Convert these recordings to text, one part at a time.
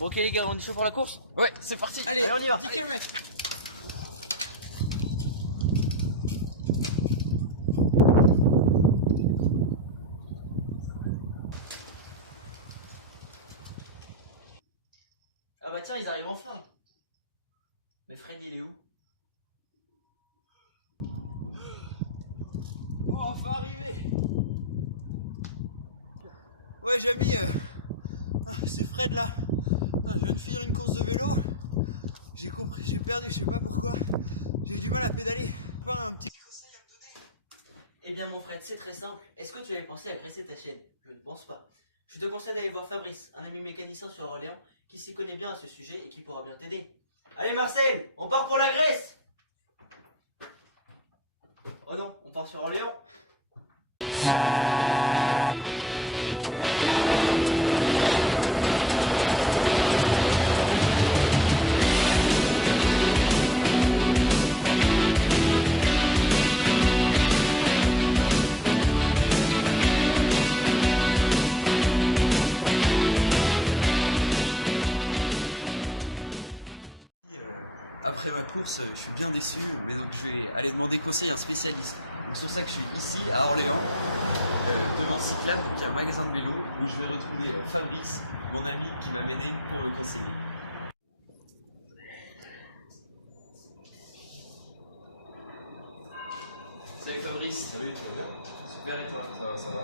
Bon, ok les gars, on est chaud pour la course? Ouais, c'est parti. Allez, on y va. Allez. Ah bah tiens, ils arrivent enfin. Mais Fred, il est où? Oh, enfin arrivé. Ouais, Jamy, c'est Fred là. Je viens de finir une course de vélo. J'ai compris, j'ai perdu, je sais pas pourquoi. J'ai du mal à pédaler. Voilà, un petit conseil à me donner. Eh bien mon Fred, c'est très simple. Est-ce que tu avais pensé à graisser ta chaîne? Je ne pense pas. Je te conseille d'aller voir Fabrice, un ami mécanicien sur Orléans, qui s'y connaît bien à ce sujet et qui pourra bien t'aider. Allez Marcel, on part pour la Grèce! Oh non, on part sur Orléans. Après ma course, je suis bien déçu, mais donc je vais aller demander conseil à un spécialiste. C'est pour ça que je suis ici à Orléans, devant Cyclable, qui est un magasin de vélo, où je vais retrouver Fabrice, mon ami qui va m'aider pour le casser. Salut Fabrice. Salut, tu vas bien? Super, et toi? Ça va.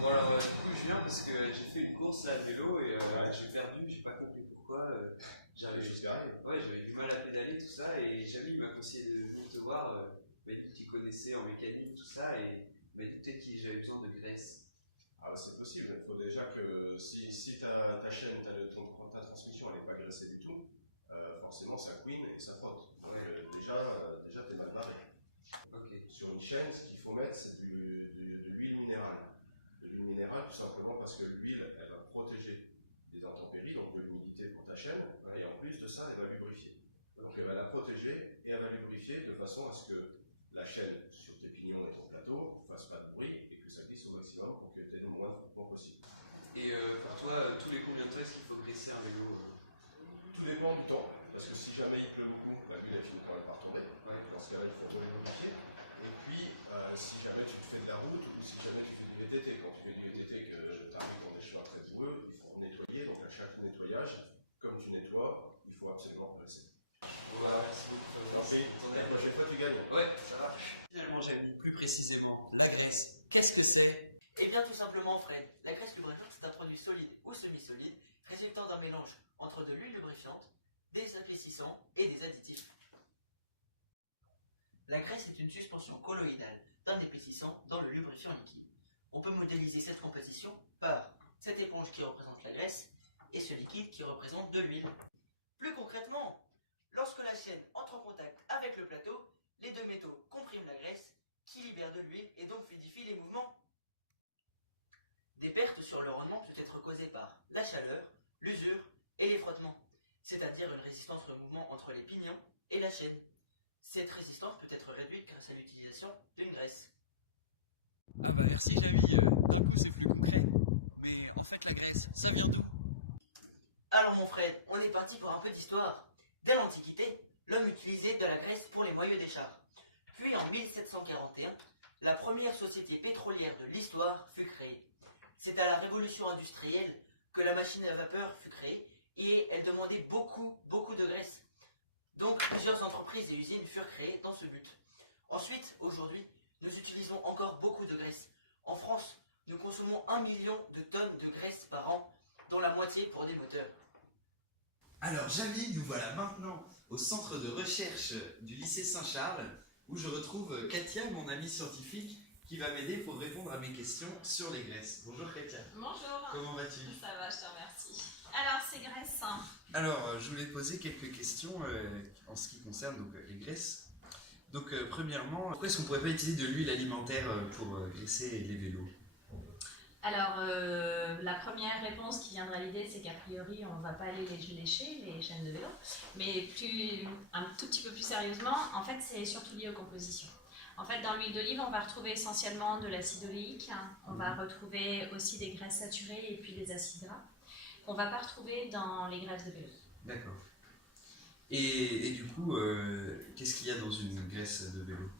Voilà, du coup, je viens parce que j'ai fait une course là à vélo et j'ai perdu, j'ai pas compris pourquoi. J'avais j'avais du mal à pédaler, tout ça, et Jamie m'a conseillé de venir te voir. Il m'a dit que tu connaissais en mécanique, tout ça, et il m'a dit peut-être que j'avais besoin de graisse. Ah, c'est possible. Il faut déjà que si ta chaîne, ta transmission, elle n'est pas graissée du tout, forcément ça couine et ça frotte. Donc déjà t'es mal barré. Ok. Sur une chaîne, ce qu'il faut mettre, c'est de l'huile minérale. De l'huile minérale, tout simplement parce que l'huile, elle va protéger des intempéries, donc de l'humidité pour ta chaîne, et en plus de ça, elle va lubrifier. Donc elle va la protéger et elle va lubrifier de façon à ce que la chaîne sur tes pignons et ton plateau ne fasse pas de bruit et que ça glisse au maximum pour que tu aies le moins de frottement possible. Et pour toi, tous les combien de temps est-ce qu'il faut graisser un vélo? Tout dépend du temps, parce que si jamais il pleut beaucoup, la l'huile elle finit par tomber. Ouais. Dans ce cas-là, il faut relubrifier. Et puis, si jamais tu fais de la route ou si jamais tu fais du VTT, quand tu fais du VTT que tu arrives dans des chemins très boueux, il faut nettoyer. Donc à chaque nettoyage, comme tu nettoies, il faut absolument presser. Voilà, merci beaucoup. La prochaine fois, tu gagnes. Ouais, ça va. Finalement, Jamie, plus précisément, la graisse, qu'est-ce que c'est? Eh bien tout simplement Fred, la graisse lubrifiante c'est un produit solide ou semi-solide résultant d'un mélange entre de l'huile lubrifiante, des épaississants et des additifs. La graisse est une suspension colloïdale d'un épaississant dans le lubrifiant liquide. On peut modéliser cette composition par cette éponge qui représente la graisse et ce liquide qui représente de l'huile. Plus concrètement, lorsque la chaîne entre en contact avec le plateau, les deux métaux compriment la graisse qui libère de l'huile et donc fluidifie les mouvements. Des pertes sur le rendement peuvent être causées par la chaleur, l'usure et les frottements, c'est-à-dire une résistance au mouvement entre les pignons et la chaîne. Cette résistance peut être réduite grâce à l'utilisation d'une graisse. Ah bah merci Jamie, du coup c'est plus concret. Mais en fait la graisse, ça vient d'où? Alors mon Fred, on est parti pour un peu d'histoire. Dès l'Antiquité, l'homme utilisait de la graisse pour les moyeux des chars. Puis en 1741, la première société pétrolière de l'histoire fut créée. C'est à la révolution industrielle que la machine à vapeur fut créée et elle demandait beaucoup de graisse. Donc plusieurs entreprises et usines furent créées dans ce but. Ensuite, aujourd'hui, nous utilisons encore beaucoup de graisse. En France, nous consommons 1 million de tonnes de graisse par an, dont la moitié pour des moteurs. Alors Jamie, nous voilà maintenant au centre de recherche du lycée Saint-Charles, où je retrouve Katia, mon amie scientifique, qui va m'aider pour répondre à mes questions sur les graisses. Bonjour Katia. Bonjour. Comment vas-tu? Ça va, je te remercie. Alors, ces graisses. Alors, je voulais te poser quelques questions en ce qui concerne les graisses. Donc, premièrement, pourquoi est-ce qu'on ne pourrait pas utiliser de l'huile alimentaire pour graisser les vélos? Alors, la première réponse qui viendra à l'idée, c'est qu'a priori, on ne va pas aller les lécher, les chaînes de vélo. Mais un tout petit peu plus sérieusement, en fait, c'est surtout lié aux compositions. En fait, dans l'huile d'olive, on va retrouver essentiellement de l'acide oléique. On va retrouver aussi des graisses saturées et puis des acides gras. qu'on ne va pas retrouver dans les graisses de vélo. D'accord. Et du coup, qu'est-ce qu'il y a dans une graisse de vélo?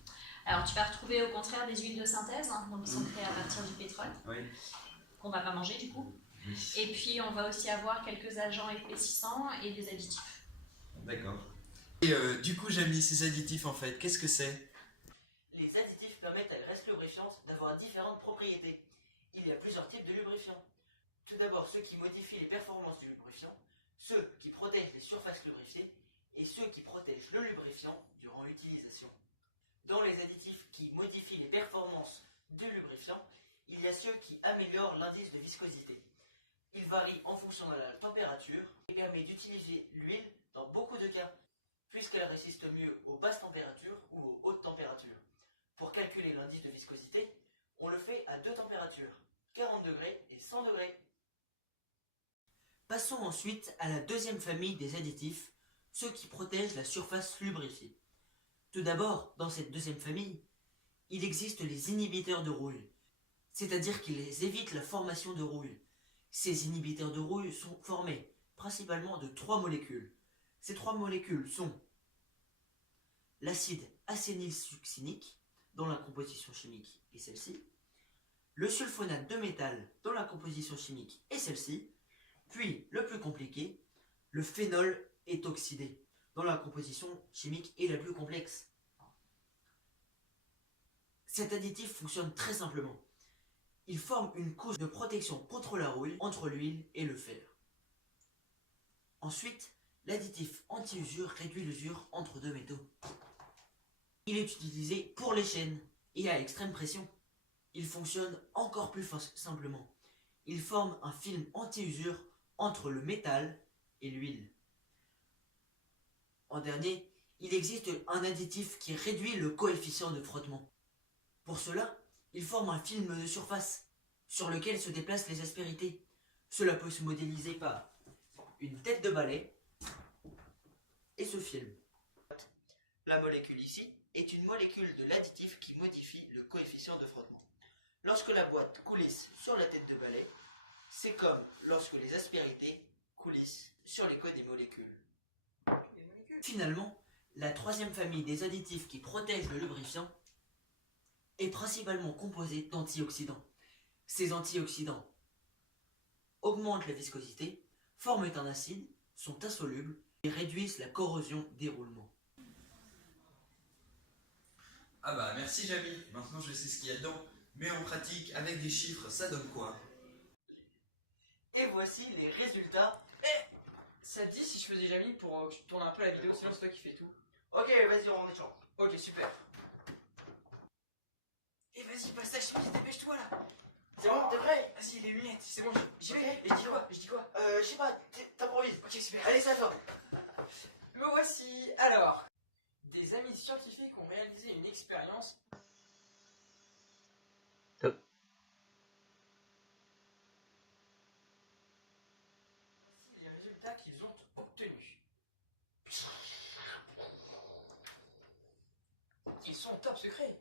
Alors tu vas retrouver au contraire des huiles de synthèse, hein, donc qui sont créées à partir du pétrole, Oui. qu'on ne va pas manger du coup. Oui. Et puis on va aussi avoir quelques agents épaississants et des additifs. D'accord. Et du coup, Jamy, ces additifs en fait, qu'est-ce que c'est? Les additifs permettent à la graisse lubrifiante d'avoir différentes propriétés. Il y a plusieurs types de lubrifiants. Tout d'abord ceux qui modifient les performances du lubrifiant, ceux qui protègent les surfaces lubrifiées et ceux qui protègent le lubrifiant durant l'utilisation. Dans les additifs qui modifient les performances du lubrifiant, il y a ceux qui améliorent l'indice de viscosité. Il varie en fonction de la température et permet d'utiliser l'huile dans beaucoup de cas, puisqu'elle résiste mieux aux basses températures ou aux hautes températures. Pour calculer l'indice de viscosité, on le fait à deux températures, 40 degrés et 100 degrés. Passons ensuite à la deuxième famille des additifs, ceux qui protègent la surface lubrifiée. Tout d'abord, dans cette deuxième famille, il existe les inhibiteurs de rouille, c'est-à-dire qu'ils évitent la formation de rouille. Ces inhibiteurs de rouille sont formés principalement de trois molécules. Ces trois molécules sont l'acide acénylsuccinique, dont la composition chimique est celle-ci, le sulfonate de métal, dont la composition chimique est celle-ci, puis, le plus compliqué, le phénol étoxydé, dont la composition chimique est la plus complexe. Cet additif fonctionne très simplement. Il forme une couche de protection contre la rouille entre l'huile et le fer. Ensuite, l'additif anti-usure réduit l'usure entre deux métaux. Il est utilisé pour les chaînes et à extrême pression. Il fonctionne encore plus simplement. Il forme un film anti-usure entre le métal et l'huile. En dernier, il existe un additif qui réduit le coefficient de frottement. Pour cela, il forme un film de surface sur lequel se déplacent les aspérités. Cela peut se modéliser par une tête de balai et ce film. La molécule ici est une molécule de l'additif qui modifie le coefficient de frottement. Lorsque la boîte coulisse sur la tête de balai, c'est comme lorsque les aspérités coulissent sur les côtes des molécules. Finalement, la troisième famille des additifs qui protègent le lubrifiant est principalement composée d'antioxydants. Ces antioxydants augmentent la viscosité, forment un acide, sont insolubles et réduisent la corrosion des roulements. Ah bah merci Jamy, maintenant je sais ce qu'il y a dedans. Mais en pratique, avec des chiffres, ça donne quoi? Et voici les résultats. Ça te dit si je faisais Jamy pour que je tourne un peu la vidéo, sinon c'est toi qui fais tout. Ok, vas-y, on échange. Ok, super. Et vas-y, passe ta chemise, dépêche-toi là. C'est bon, t'es prêt? Vas-y, les lunettes, c'est bon, j'y vais. Ok. Et je dis quoi? Je dis quoi? Je sais pas, t'improvises. Ok, super. Allez, ça toi. Me voici. Alors, des amis scientifiques ont réalisé une expérience. Voici les résultats qu'ils ont obtenus. Ils sont top secrets.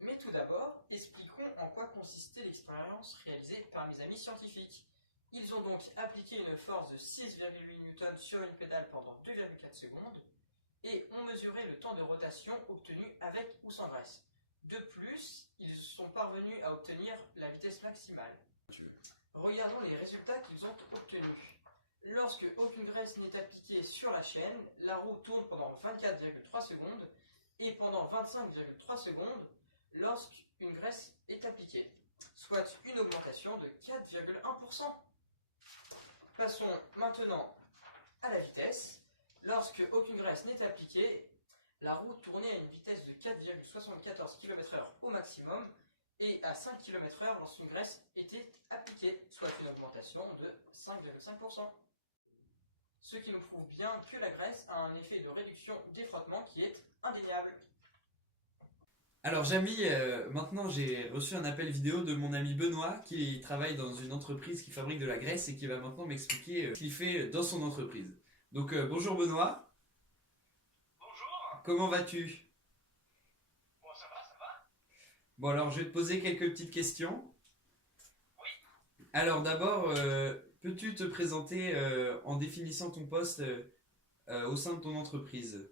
Mais tout d'abord, expliquons en quoi consistait l'expérience réalisée par mes amis scientifiques. Ils ont donc appliqué une force de 6,8 N sur une pédale pendant 2,4 secondes et ont mesuré le temps de rotation obtenu avec ou sans graisse. De plus, ils sont parvenus à obtenir la vitesse maximale. Regardons les résultats qu'ils ont obtenus. Lorsque aucune graisse n'est appliquée sur la chaîne, la roue tourne pendant 24,3 secondes et pendant 25,3 secondes lorsqu'une graisse est appliquée, soit une augmentation de 4,1%. Passons maintenant à la vitesse. Lorsque aucune graisse n'est appliquée, la roue tournait à une vitesse de 4,74 km/h au maximum et à 5 km/h lorsqu'une graisse était appliquée, soit une augmentation de 5,5%. Ce qui nous prouve bien que la graisse a un effet de réduction des frottements qui est indéniable. Alors Jamy, maintenant j'ai reçu un appel vidéo de mon ami Benoît qui travaille dans une entreprise qui fabrique de la graisse et qui va maintenant m'expliquer ce qu'il fait dans son entreprise. Donc bonjour Benoît. Bonjour. Comment vas-tu? Bon, ça va. Bon alors je vais te poser quelques petites questions. Oui. Alors d'abord, peux-tu te présenter en définissant ton poste au sein de ton entreprise?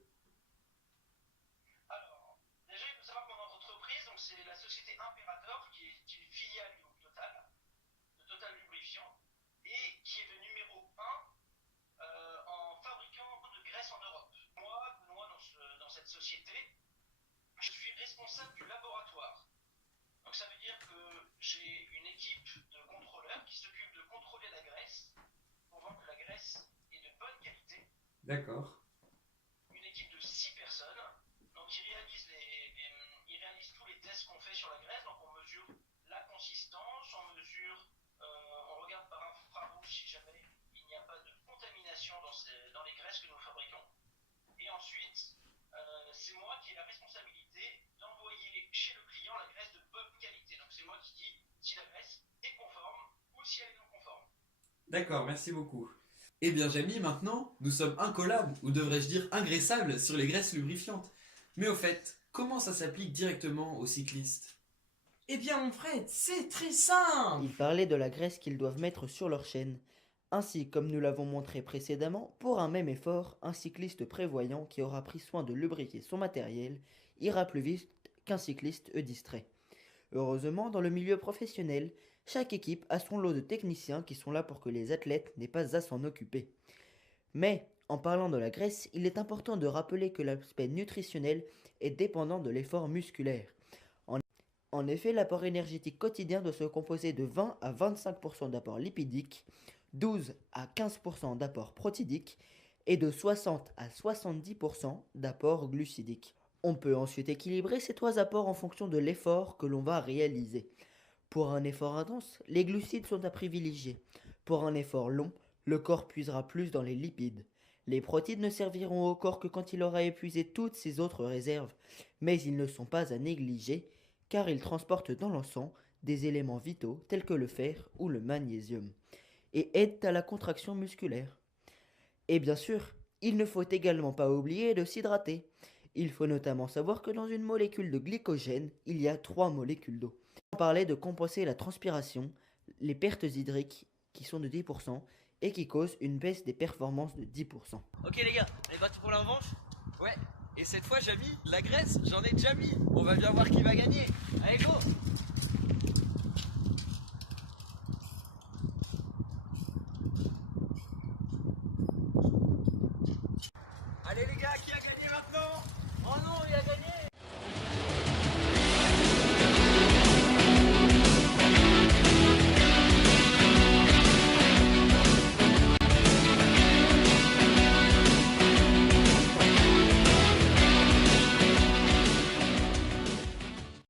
Alors, déjà, il faut savoir que mon entreprise, donc c'est la société Imperator, qui est une filiale du groupe Total, de Total Lubrifiant, et qui est le numéro 1 en fabricant de graisse en Europe. Moi, Benoît, dans cette société, je suis responsable du laboratoire. Donc ça veut dire que j'ai une équipe de contrôleurs qui s'occupe de contrôler la graisse pour voir que la graisse est de bonne qualité. D'accord. Une équipe de 6 personnes, donc ils réalisent tous les tests qu'on fait sur la graisse, donc on mesure la consistance, on regarde par infrarouge si jamais il n'y a pas de contamination dans les graisses que nous fabriquons. Et ensuite, c'est moi qui ai la responsabilité d'envoyer chez le client la graisse de bonne qualité. Donc c'est moi qui dis si la graisse est conforme ou si elle est non conforme. D'accord, merci beaucoup. Eh bien Jamy, maintenant, nous sommes incollables, ou devrais-je dire ingraissables, sur les graisses lubrifiantes. Mais au fait, comment ça s'applique directement aux cyclistes? Eh bien mon Fred, c'est très simple. Ils parlaient de la graisse qu'ils doivent mettre sur leur chaîne. Ainsi, comme nous l'avons montré précédemment, pour un même effort, un cycliste prévoyant qui aura pris soin de lubrifier son matériel ira plus vite qu'un cycliste distrait. Heureusement, dans le milieu professionnel, chaque équipe a son lot de techniciens qui sont là pour que les athlètes n'aient pas à s'en occuper. Mais, en parlant de la graisse, il est important de rappeler que l'aspect nutritionnel est dépendant de l'effort musculaire. En effet, l'apport énergétique quotidien doit se composer de 20 à 25% d'apport lipidique, 12 à 15% d'apport protidique et de 60 à 70% d'apport glucidique. On peut ensuite équilibrer ces trois apports en fonction de l'effort que l'on va réaliser. Pour un effort intense, les glucides sont à privilégier. Pour un effort long, le corps puisera plus dans les lipides. Les protides ne serviront au corps que quand il aura épuisé toutes ses autres réserves, mais ils ne sont pas à négliger car ils transportent dans le sang des éléments vitaux tels que le fer ou le magnésium et aident à la contraction musculaire. Et bien sûr, il ne faut également pas oublier de s'hydrater. Il faut notamment savoir que dans une molécule de glycogène, il y a 3 molécules d'eau. On parlait de compenser la transpiration, les pertes hydriques qui sont de 10% et qui causent une baisse des performances de 10%. Ok les gars, on est parti pour la revanche? Ouais, et cette fois, Jamy, la graisse, j'en ai déjà mis. On va bien voir qui va gagner. Allez go!